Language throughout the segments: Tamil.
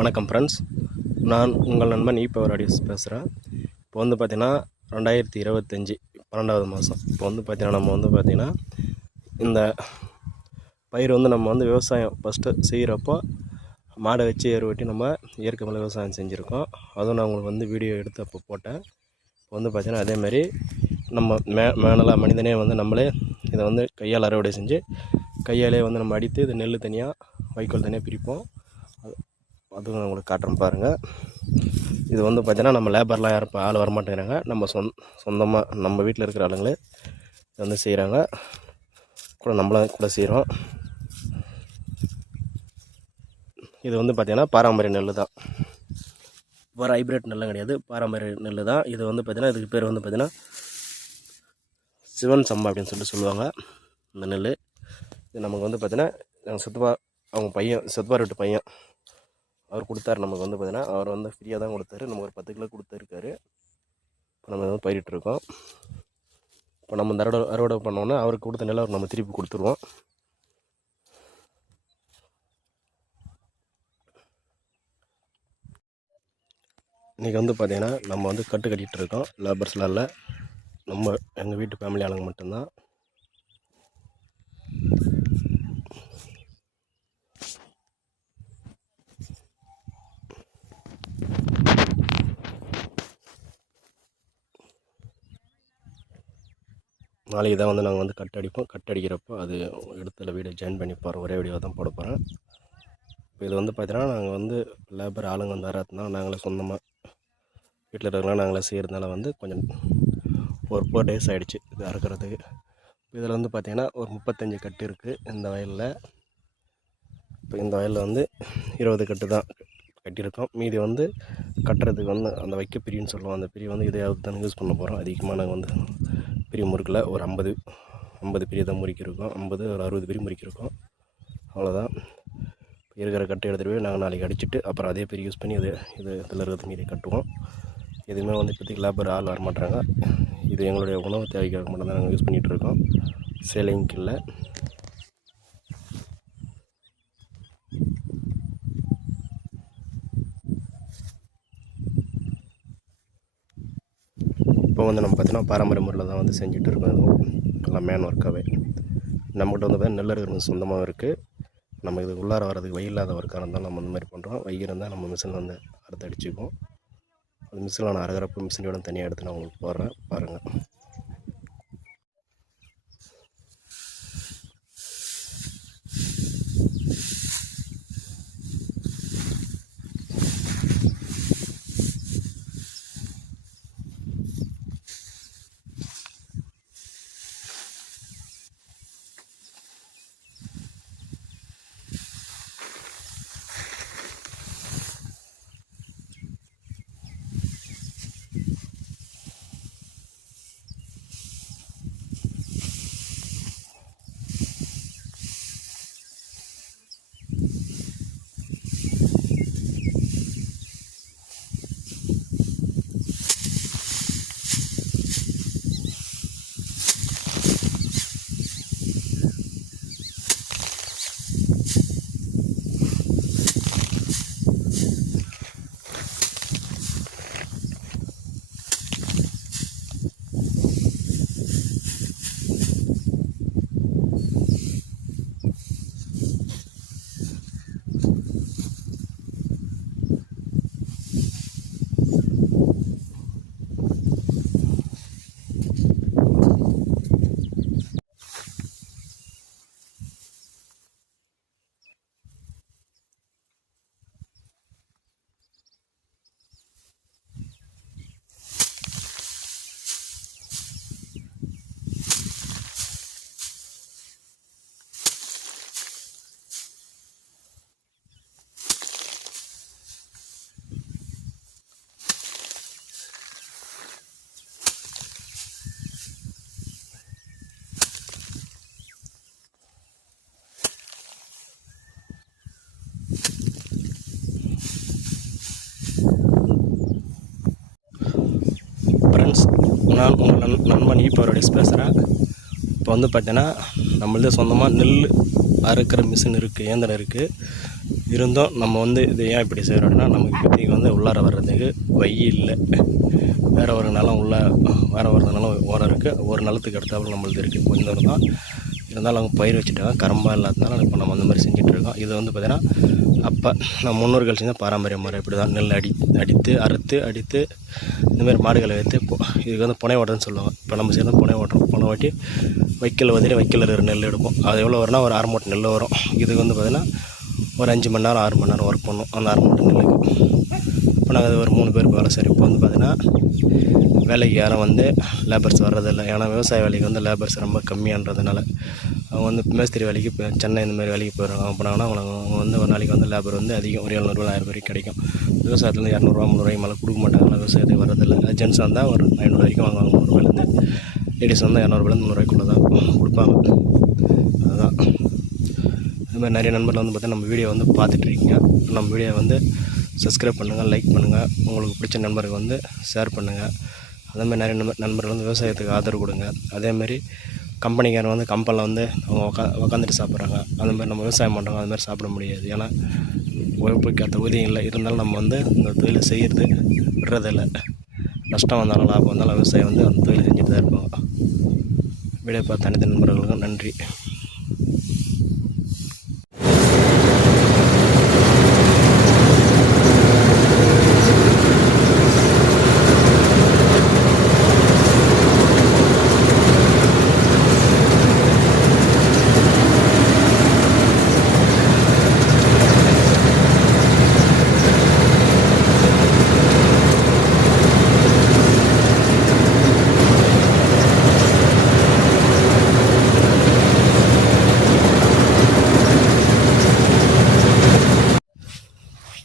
வணக்கம் ஃப்ரெண்ட்ஸ், நான் உங்கள் நண்பன் பவர் ஆடியோஸ் பேசுகிறேன். இப்போ வந்து பார்த்திங்கன்னா 2025 12வது மாதம். இப்போ வந்து பார்த்திங்கன்னா நம்ம வந்து பார்த்திங்கன்னா இந்த பயிர் வந்து நம்ம வந்து விவசாயம் ஃபஸ்ட்டு செய்கிறப்போ மாடை வச்சு ஏறு வெட்டி நம்ம இயற்கை முறை விவசாயம் செஞ்சுருக்கோம். அதுவும் நான் உங்களுக்கு வந்து வீடியோ எடுத்து அப்போ போட்டேன். இப்போ வந்து பார்த்திங்கன்னா அதேமாதிரி நம்ம மேனலாக மனிதனே வந்து நம்மளே இதை வந்து கையால் அறுவடை செஞ்சு கையாலே வந்து நம்ம அடித்து இது நெல் தனியாக வைக்கோல் தனியாக பிரிப்போம். அதுவும் நான் உங்களுக்கு காட்டுறேன் பாருங்கள். இது வந்து பார்த்திங்கன்னா நம்ம லேபர்லாம் யாரும் இப்போ ஆள் வரமாட்டேங்கிறாங்க. நம்ம சொந்தமாக நம்ம வீட்டில் இருக்கிற ஆளுங்களே இதை வந்து செய்கிறாங்க. கூட நம்மளும் கூட செய்கிறோம். இது வந்து பார்த்திங்கன்னா பாரம்பரிய நெல் தான், வேறு ஹைப்ரிட் நெல்லும் கிடையாது, பாரம்பரிய நெல் தான். இது வந்து பார்த்திங்கன்னா இதுக்கு பேர் வந்து பார்த்திங்கன்னா சிவன் சம்பா அப்படின்னு சொல்லுவாங்க இந்த நெல். இது நமக்கு வந்து பார்த்திங்கன்னா எங்கள் சித்தப்பா அவங்க பையன், சித்தப்பா வீட்டு பையன் அவர் கொடுத்தாரு. நமக்கு வந்து பார்த்திங்கன்னா அவர் வந்து ஃப்ரீயாக தான் கொடுத்தாரு. நமக்கு ஒரு 10 கிலோ கொடுத்துருக்காரு. இப்போ நம்ம வந்து பயிரிட்டுருக்கோம். இப்போ நம்ம இந்த அறுவடை பண்ணோன்னா அவருக்கு கொடுத்த நெல்லை அவர் நம்ம திருப்பி கொடுத்துருவோம். இன்றைக்கி வந்து பார்த்திங்கன்னா நம்ம வந்து கட்டு கட்டிகிட்டு இருக்கோம். லேபர்ஸ்லாம் இல்லை, நம்ம எங்கள் வீட்டு ஃபேமிலி ஆளுங்க மட்டும்தான். நாளைக்கு தான் வந்து நாங்கள் வந்து கட் அடிக்கிறப்போ அது இடத்துல வீடியோ ஜாயின் பண்ணி போகிறோம். ஒரே வீடியோ தான் போட போகிறேன். இப்போ இது வந்து பார்த்திங்கன்னா நாங்கள் வந்து லேபர் ஆளுங்க வந்து வராதுனால நாங்களே சொந்தமாக வீட்டில் இருக்கிறவங்களாம் நாங்களே செய்கிறதுனால வந்து கொஞ்சம் ஒரு 4 days ஆகிடுச்சு இது அறுக்கிறதுக்கு. இதில் வந்து பார்த்திங்கன்னா ஒரு 35 கட்டு இருக்குது இந்த வயலில். இப்போ இந்த வயலில் வந்து 20 கட்டு தான் கட்டியிருக்கோம். மீதி வந்து கட்டுறதுக்கு வந்து அந்த வைக்க பிரின்னு சொல்லுவோம். அந்த பிரி வந்து இதையாவது தான் யூஸ் பண்ண போகிறோம். அதிகமாக நாங்கள் வந்து பிரி முறுக்கில் ஒரு 50 பிரி தான் முறுக்கியிருக்கோம். 50 ஒரு 60 பிரி முறுக்கியிருக்கோம். அவ்வளோதான். இருக்கிற கட்டை எடுத்துகிட்டு போய் நாங்கள் நாளைக்கு அடிச்சுட்டு அப்புறம் அதே பிரி யூஸ் பண்ணி இதில் இருக்கிறது மீதி கட்டுவோம். எதுவுமே வந்து இப்போதைக்கு லேபர் ஆள் வரமாட்டாங்க. இது எங்களுடைய உணவு தேவைக்காக மட்டும்தான் நாங்கள் யூஸ் பண்ணிகிட்ருக்கோம். சேலிங்க்கு இல்லை. இப்போ வந்து நம்ம பார்த்திங்கன்னா பாரம்பரிய முறையில் தான் வந்து செஞ்சுட்டு இருக்கோம். இதுவும் நல்லா மேன் ஒர்க்காகவே நம்மகிட்ட வந்து பார்த்திங்கன்னா நெல் இருக்கிறது சொந்தமாக இருக்குது. நம்ம இது உள்ளார வர்றதுக்கு வழி இல்லாத ஒர்க்காக இருந்தால் நம்ம இந்த மாதிரி பண்ணுறோம். வழி இருந்தால் நம்ம மிஷினில் வந்து அறுத்து அடிச்சுக்குவோம். அது மிஷினில் நான் அறுக்கிறப்ப மிஷினோட தனியாக எடுத்து நான் உங்களுக்கு போடுறேன் பாருங்கள். நான் உங்கள் நண்பன் ஈப்பவரோடய பேசுகிறேன். இப்போ வந்து பார்த்தீங்கன்னா நம்மளது சொந்தமாக நெல் அறுக்கிற மிஷின் இருக்குது, இயந்திரம் இருக்குது. இருந்தும் நம்ம வந்து இது ஏன் இப்படி செய்கிறோம் அப்படின்னா, நமக்கு இப்போதைக்கு வந்து உள்ளார வர்றதுக்கு வழி இல்லை. வேறு ஒரு நிலம் வேறு ஒரு நிலம் ஓரம் இருக்குது. ஒரு நிலத்துக்கு எடுத்தாலும் நம்மளது இருக்குது, கொஞ்சம் தூரம் தான். இருந்தாலும் அவங்க பயிர் வச்சுட்டாங்க, கரம்பாக இல்லாததுனால இப்போ நம்ம அந்த மாதிரி செஞ்சிட்ருக்கோம். இது வந்து பார்த்திங்கன்னா அப்போ நம்ம முன்னோர்கள் செஞ்ச பாரம்பரிய முறை இப்படி தான். நெல் அடித்து அடித்து இந்தமாரி மாடுகளை வைத்து இதுக்கு வந்து புனை ஓட்டுறதுன்னு சொல்லுவாங்க. இப்போ நம்ம சேர்ந்து புனை ஓட்டி வைக்கல் வைக்கல் இருக்கிற நெல் எடுப்போம். அது எவ்வளோ வரும்னா ஒரு 1/2 மூட்டை நெல் வரும். இதுக்கு வந்து பார்த்திங்கன்னா ஒரு 5 மணி நேரம் 6 மணி நேரம் ஒர்க் பண்ணணும் அந்த 1/2 மூட்டை நெல்லுக்கு. இப்போ நாங்கள் அது ஒரு 3 பேருக்கு வேலை சரி. இப்போ வந்து பார்த்திங்கன்னா வேலைக்கு யாரும் வந்து லேபர்ஸ் வர்றதில்லை. ஏன்னா விவசாய வேலைக்கு வந்து லேபர்ஸ் ரொம்ப கம்மியான்றதுனால அவங்க வந்து மேஸ்திரி வேலைக்கு இப்போ சென்னை இந்தமாதிரி வேலைக்கு போயிடுறாங்க. அவங்க போனாங்கன்னா அவங்க வந்து ஒரு நாளைக்கு வந்து லேபர் வந்து அதிகம் ஒரு 700 1000 வரைக்கும் கிடைக்கும். விவசாயத்துலேருந்து 200 300 மேலே கொடுக்க மாட்டாங்க. விவசாயத்துக்கு வரதில்லை. ஜென்ஸ் வந்தால் ஒரு 500 வரைக்கும் வாங்குவாங்க. 100 ரூபாயிலேருந்து. லேடிஸ் வந்தால் 200 300 தான் கொடுப்பாங்க. அதுதான். இதுமாதிரி நிறைய நண்பர்கள் வந்து பார்த்தீங்கன்னா நம்ம வீடியோ வந்து பார்த்துட்ருக்கீங்க. நம்ம வீடியோ வந்து சப்ஸ்கிரைப் பண்ணுங்கள், லைக் பண்ணுங்கள், உங்களுக்கு பிடிச்ச நண்பருக்கு வந்து ஷேர் பண்ணுங்கள். அதேமாதிரி நிறைய நண்பர்கள் வந்து விவசாயத்துக்கு ஆதரவு கொடுங்க. அதேமாதிரி கம்பெனிக்காரங்க வந்து கம்பெனியில் வந்து அவங்க உக்காந்துட்டு சாப்பிட்றாங்க. அதுமாதிரி நம்ம விவசாயம் பண்ணுறோம், அதுமாதிரி சாப்பிட முடியாது. ஏன்னா உழைப்புக்கு ஏற்ற ஊதியம் இல்லை. இருந்தாலும் நம்ம வந்து இந்த தொழிலை செய்கிறது விடுறதில்லை. நஷ்டம் வந்தாலும் லாபம் வந்தாலும் விவசாயம் வந்து அந்த தொழிலை செஞ்சுட்டு தான் இருப்பாங்க. வீடியோ பார்த்த அனைத்து நண்பர்களுக்கும் நன்றி.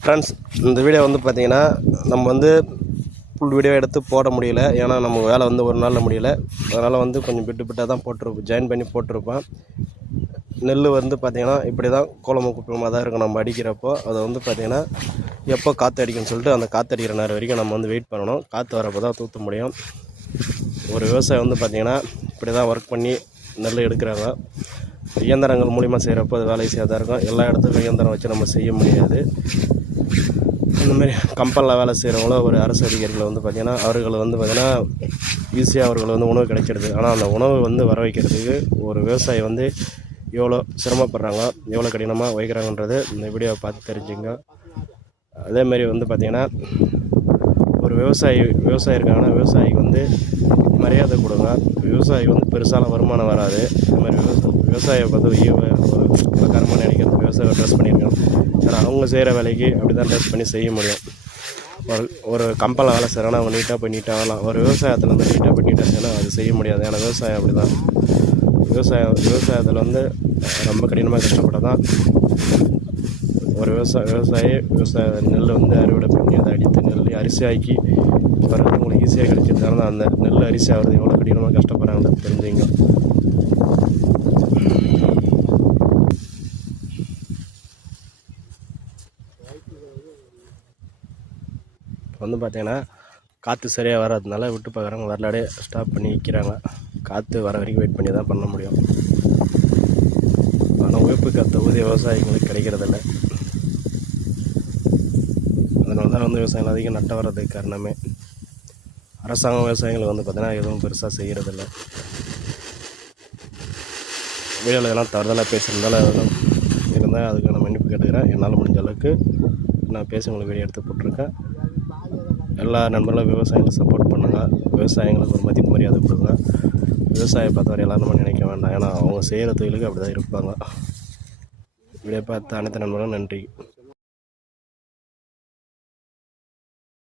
ஃப்ரெண்ட்ஸ், இந்த வீடியோ வந்து பார்த்திங்கன்னா நம்ம வந்து ஃபுல் வீடியோ எடுத்து போட முடியல. ஏன்னா நம்ம வேலை வந்து ஒரு நாளில் முடியல. அதனால் வந்து கொஞ்சம் பிட்டாக தான் ஜாயின் பண்ணி போட்டிருப்பேன். நெல் வந்து பார்த்திங்கன்னா இப்படி தான் கோலமாக குப்பமாக தான் இருக்கும். நம்ம அடிக்கிறப்போ அதை வந்து பார்த்திங்கன்னா எப்போ காற்று அடிக்கும்னு சொல்லிட்டு அந்த காற்று அடிக்கிற நேரம் வரைக்கும் நம்ம வந்து வெயிட் பண்ணணும். காற்று வரப்போ தான் தூற்ற முடியும். ஒரு விவசாயம் வந்து பார்த்திங்கன்னா இப்படி தான் ஒர்க் பண்ணி நெல் எடுக்கிறாங்க. இயந்திரங்கள் மூலிமா செய்கிறப்போ அது வேலை ஈஸியாக தான் இருக்கும். எல்லா இடத்துக்கும் இயந்திரம் வச்சு நம்ம செய்ய முடியாது. இந்தமாரி கம்பெனியில் வேலை செய்கிறவங்களோ ஒரு அரசு அதிகாரிகளை வந்து பார்த்திங்கன்னா அவர்கள் வந்து பார்த்திங்கன்னா ஈஸியாக அவர்கள் வந்து உணவு கிடைச்சிடுது. ஆனால் அந்த உணவு வந்து வர வைக்கிறதுக்கு ஒரு விவசாயி வந்து எவ்வளோ சிரமப்படுறாங்க, எவ்வளோ கடினமாக வைக்கிறாங்கன்றது இந்த வீடியோவை பார்த்து தெரிஞ்சுங்க. அதேமாரி வந்து பார்த்திங்கன்னா ஒரு விவசாயி இருக்காங்கன்னா விவசாயிக்கு வந்து மரியாதை கொடுங்க. விவசாயி வந்து பெருசான வருமானம் வராது. இந்த மாதிரி விவசாயியை பார்த்து ஒரு பிரகாரமாக நினைக்கிறது. விவசாயியை ட்ரெஸ் பண்ணியிருக்கணும். ஏன்னா அவங்க செய்கிற வேலைக்கு அப்படி தான் ட்ரெஸ் பண்ணி செய்ய முடியும். ஒரு கம்பெனியில் வேலை செய்கிறாங்கன்னா அவங்க நீட்டாக போய் நீட்டாக வேலை. ஒரு விவசாயத்தில் வந்து நீட்டாக போய் நீட்டாக செய்யணும், அது செய்ய முடியாது. ஏன்னா விவசாயம் அப்படி தான். விவசாயத்தில் வந்து ரொம்ப கடினமாக கஷ்டப்பட்டால் தான் ஒரு விவசாய நெல் வந்து அறுவடை பண்ணி அதை அடித்து நெல் அரிசி ஆக்கி பிறகு உங்களுக்கு ஈஸியாக கிடைச்சிருந்தாலும் அந்த நெல் அரிசி ஆகிறது எவ்வளோ கடினமாக கஷ்டப்படுறாங்கன்னு தெரிஞ்சுங்க. வந்து பார்த்திங்கன்னா காற்று சரியாக வராததுனால விட்டு பார்க்குறாங்க, வரலாடே ஸ்டாப் பண்ணி விற்கிறாங்க. காற்று வர வரைக்கும் வெயிட் பண்ணி தான் பண்ண முடியும். ஆனால் உழைப்புக்கு அந்த ஊதிய விவசாயிகளுக்கு கிடைக்கிறதில்ல. அதனால தான் வந்து விவசாயிகள் அதிகம் நட்ட வர்றதுக்கு காரணமே. அரசாங்கம் விவசாயிகளுக்கு வந்து பார்த்திங்கன்னா எதுவும் பெருசாக செய்கிறதில்ல. வீடியோவில் எதெல்லாம் தவறுதலாக பேசுகிறதால அதெல்லாம் இருந்தால் அதுக்கு நான் மன்னிப்பு கேட்டுக்கிறேன். என்னால் முடிஞ்ச அளவுக்கு நான் பேசி உங்களுக்கு வீடியோ எடுத்து போட்டிருக்கேன். எல்லா நண்பர்களும் விவசாயிகளுக்கு சப்போர்ட் பண்ணுங்கள். விவசாயிகளுக்கு ஒரு மதிப்பு மரியாதை கொடுங்க. விவசாயம் பார்த்தவரை எல்லோரும் நம்ம நினைக்க வேண்டாம். ஏன்னா அவங்க செய்கிற தொழிலுக்கு அப்படி தான் இருப்பாங்க. வீடியோ பார்த்து அனைத்து நண்பர்களும் நன்றி.